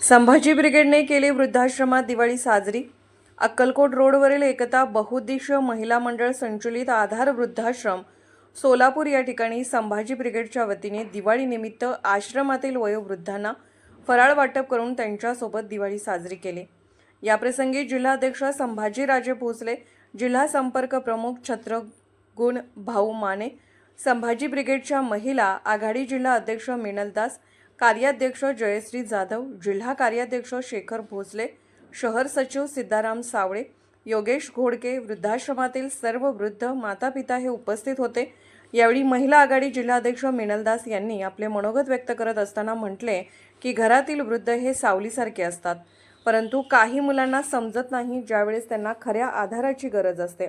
संभाजी ब्रिगेडने केली वृद्धाश्रमात दिवाळी साजरी. अक्कलकोट रोडवरील एकता बहुउद्देशीय महिला मंडळ संचलित आधार वृद्धाश्रम सोलापूर या ठिकाणी संभाजी ब्रिगेडच्या वतीने दिवाळीनिमित्त आश्रमातील वयोवृद्धांना फराळ वाटप करून त्यांच्यासोबत दिवाळी साजरी केली. याप्रसंगी जिल्हाध्यक्ष संभाजीराजे भोसले जिल्हा संपर्क प्रमुख छत्रगुण भाऊ माने संभाजी ब्रिगेडच्या महिला आघाडी जिल्हा अध्यक्ष मिनलदास कार्याध्यक्ष जयश्री जाधव जिल्हा कार्याध्यक्ष शेखर भोसले शहर सचिव सिद्धाराम सावळे योगेश घोडके वृद्धाश्रमातील सर्व वृद्ध माता पिता हे उपस्थित होते. यावेळी महिला आघाडी जिल्हाध्यक्ष मिनलदास यांनी आपले मनोगत व्यक्त करत असताना म्हटले की घरातील वृद्ध हे सावलीसारखे असतात परंतु काही मुलांना समजत नाही ज्यावेळेस त्यांना खऱ्या आधाराची गरज असते.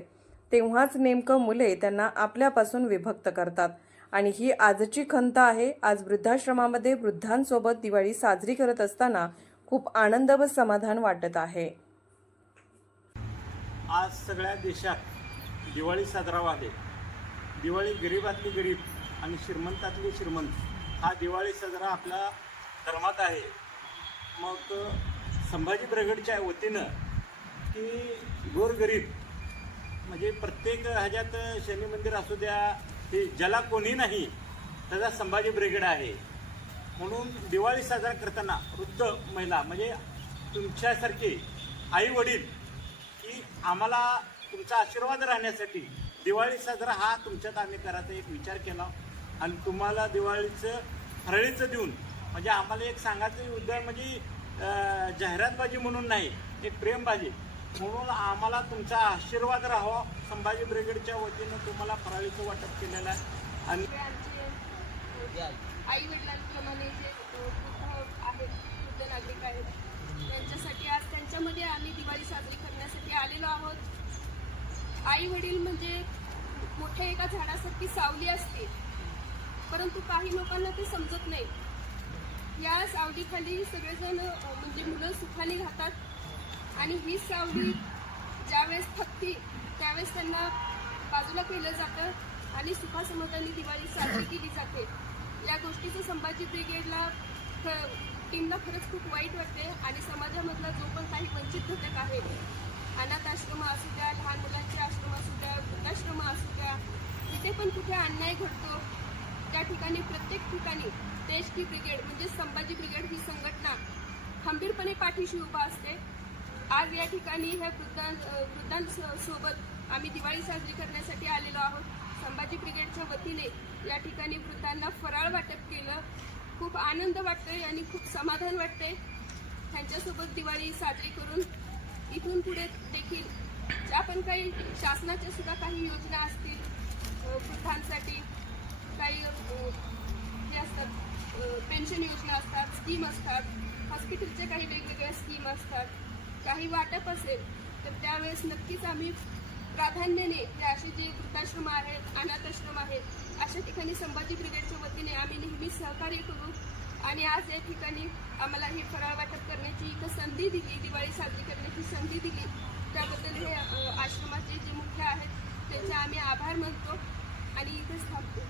तेव्हाच नेमकं मुले त्यांना आपल्यापासून विभक्त करतात. आणि ही आजची खंत आहे. आज वृद्धाश्रमामध्ये वृद्धांसोबत दिवाळी साजरी करत असताना खूप आनंद व समाधान वाटत आहे. आज सगळ्या देशात दिवाळी साजरा व्हावे दिवाळी गरीबातली गरीब आणि श्रीमंतातली श्रीमंत हा दिवाळी साजरा आपल्या धर्मात आहे. मग संभाजी ब्रिगेडच्या वतीनं की गोरगरीब म्हणजे प्रत्येक ह्याच्यात शनी मंदिर असू द्या की ज्याला कोणी नाही त्याचा संभाजी ब्रिगेड आहे. म्हणून दिवाळी साजरा करताना वृद्ध महिला म्हणजे तुमच्यासारखे आई वडील की आम्हाला तुमचा आशीर्वाद राहण्यासाठी दिवाळी साजरा हा तुमच्यात आम्ही करायचा एक विचार केला. आणि तुम्हाला दिवाळीचं हरळीचं देऊन म्हणजे आम्हाला एक सांगायचं उद्या म्हणजे जाहिरातबाजी म्हणून नाही एक प्रेमबाजी. म्हणून आम्हाला तुमचा आशीर्वाद राहावा. संभाजी ब्रिगेडच्या वतीनं तुम्हाला फराळीचं वाटप केलेलं आहे. आणि आई वडिलांप्रमाणे जे आहेत वृद्ध नागरिक आहेत त्यांच्यासाठी आज त्यांच्यामध्ये आम्ही दिवाळी साजरी करण्यासाठी आलेलो आहोत. आई वडील म्हणजे मोठ्या एका झाडासारखी सावली असते परंतु काही लोकांना ते समजत नाही. या सावलीखाली सगळेजण म्हणजे मुलं सुखाने राहतात. आणि ही सावली ज्यावेळेस थकती त्यावेळेस त्यांना बाजूला केलं जातं आणि सुखासमाधानी दिवाळी साजरी केली जाते. या गोष्टीचं संभाजी ब्रिगेडला ख- टीमला खरंच खूप वाईट वाटते आणि समाजामधला जो पण काही वंचित घटक आहे अनाथ आश्रम असू द्या लहान मुलांचे आश्रम असू द्या वृद्धाश्रम असू द्या तिथे पण कुठे अन्याय घडतो त्या ठिकाणी प्रत्येक ठिकाणी देश की ब्रिगेड म्हणजे संभाजी ब्रिगेड ही संघटना खंबीरपणे पाठीशी उभा असते. आज या ठिकाणी ह्या वृद्धां वृद्धांसोबत आम्ही दिवाळी साजरी करण्यासाठी आलेलो आहोत. संभाजी ब्रिगेडच्या वतीने या ठिकाणी वृद्धांना फराळ वाटप केलं. खूप आनंद वाटतोय आणि खूप समाधान वाटतंय त्यांच्यासोबत दिवाळी साजरी करून. इथून पुढे देखील ज्या पण काही शासनाच्या सुद्धा काही योजना असतील वृद्धांसाठी काही हे असतात पेन्शन योजना असतात स्कीम असतात हॉस्पिटलचे काही वेगवेगळ्या स्कीम असतात. काही वाटप असेल तर त्यावेळेस नक्कीच आम्ही प्राधान्याने हे असे जे वृद्धाश्रम आहेत अनाथाश्रम आहेत अशा ठिकाणी संभाजी ब्रिगेडच्या वतीने आम्ही नेहमी सहकार्य करू. आणि आज या ठिकाणी आम्हाला हे फराळ वाटप करण्याची इथं संधी दिली दिवाळी साजरी करण्याची संधी दिली. त्याबद्दल हे आश्रमाचे जे मुख्य आहेत त्यांचे आम्ही आभार मानतो. आणि इथेच थांबतो.